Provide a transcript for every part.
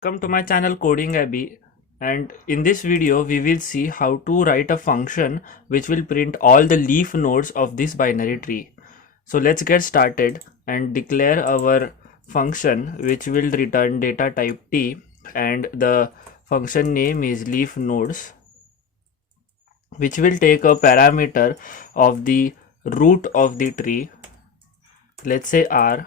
Welcome to my channel Coding Abby, and in this video we will see how to write a function which will print all the leaf nodes of this binary tree. So let's get started and declare our function which will return data type t, and the function name is leaf nodes, which will take a parameter of the root of the tree, let's say r.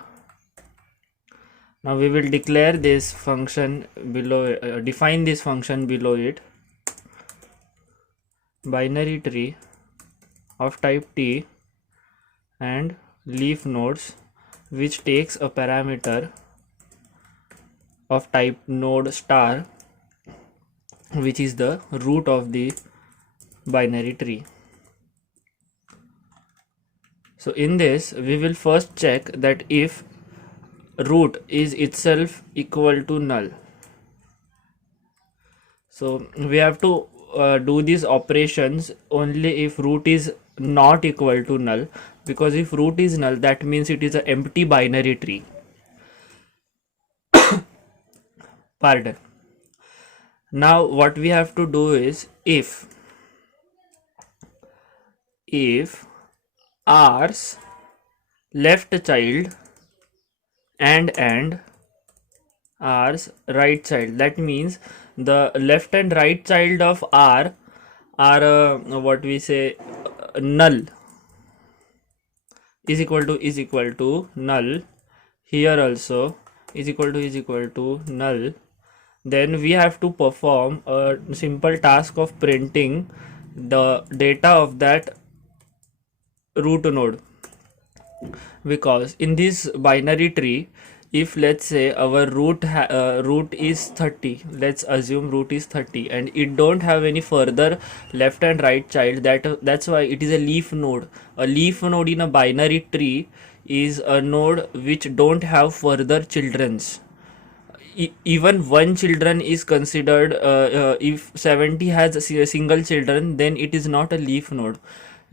Now we will declare this function below, define this function below it, binary tree of type t and leaf nodes, which takes a parameter of type node star, which is the root of the binary tree. So in this we will first check that if root is itself equal to null. So we have to do these operations only if root is not equal to null, because if root is null, that means it is an empty binary tree. Pardon. Now what we have to do is if r's left child and r's right child, that means the left and right child of r are what we say null, is equal to null, here also is equal to null, then we have to perform a simple task of printing the data of that root node. Because in this binary tree, if let's say our root is 30, let's assume root is 30 and it don't have any further left and right child, that's why it is a leaf node. A leaf node in a binary tree is a node which don't have further childrens. Even one children is considered, if 70 has a single children, then it is not a leaf node.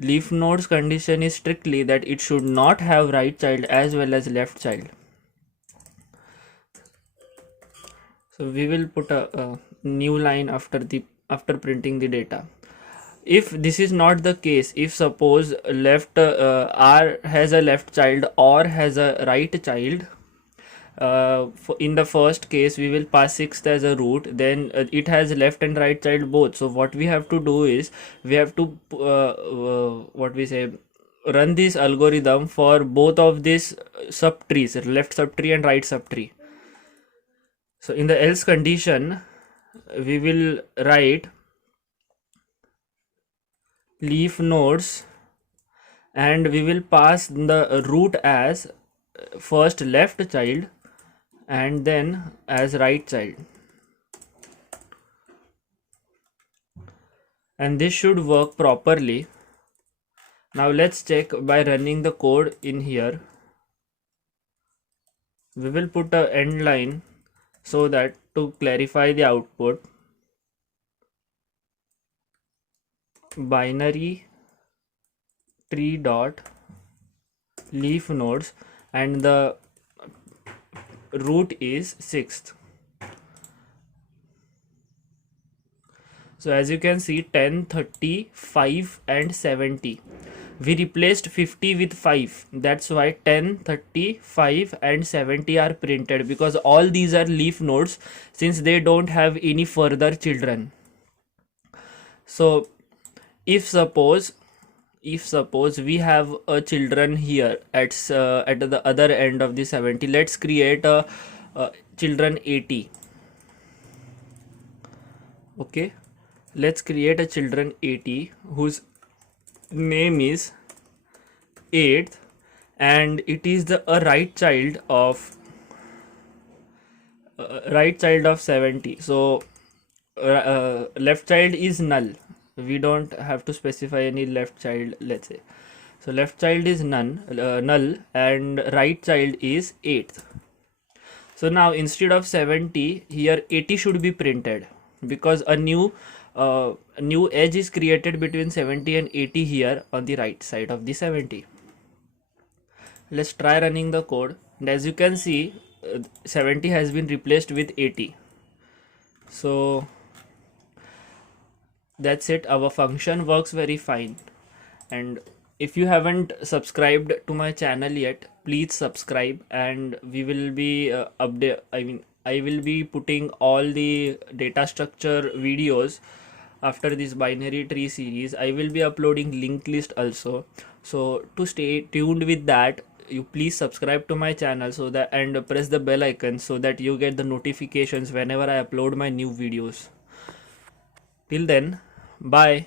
Leaf node's condition is strictly that it should not have right child as well as left child. So we will put a new line after printing the data. If this is not the case, if suppose left r has a left child or has a right child, in the first case we will pass 6th as a root, then it has left and right child both. So what we have to do is we have to what we say run this algorithm for both of these subtrees, left subtree and right subtree. So in the else condition we will write leaf nodes and we will pass the root as first left child and then as right child, and this should work properly. Now let's check by running the code in here. We will put a end line so that to clarify the output, binary tree dot leaf nodes and the root is 6th. So as you can see 10, 30, 5 and 70. We replaced 50 with 5. That's why 10, 30, 5 and 70 are printed, because all these are leaf nodes since they don't have any further children. So if suppose we have a children here at the other end of the 70, let's create a children 80. Okay, let's create a children 80 whose name is 8th, and it is a right child of 70. So left child is null, we don't have to specify any left child, let's say. So left child is null and right child is 8th. So now instead of 70 here 80 should be printed, because a new edge is created between 70 and 80 here on the right side of the 70. Let's try running the code, and as you can see 70 has been replaced with 80. So that's it. Our function works very fine. And if you haven't subscribed to my channel yet, please subscribe, and we will be update I will be putting all the data structure videos after this binary tree series. I will be uploading linked list also. So to stay tuned with that, you please subscribe to my channel so that, and press the bell icon so that you get the notifications whenever I upload my new videos. Till then, bye.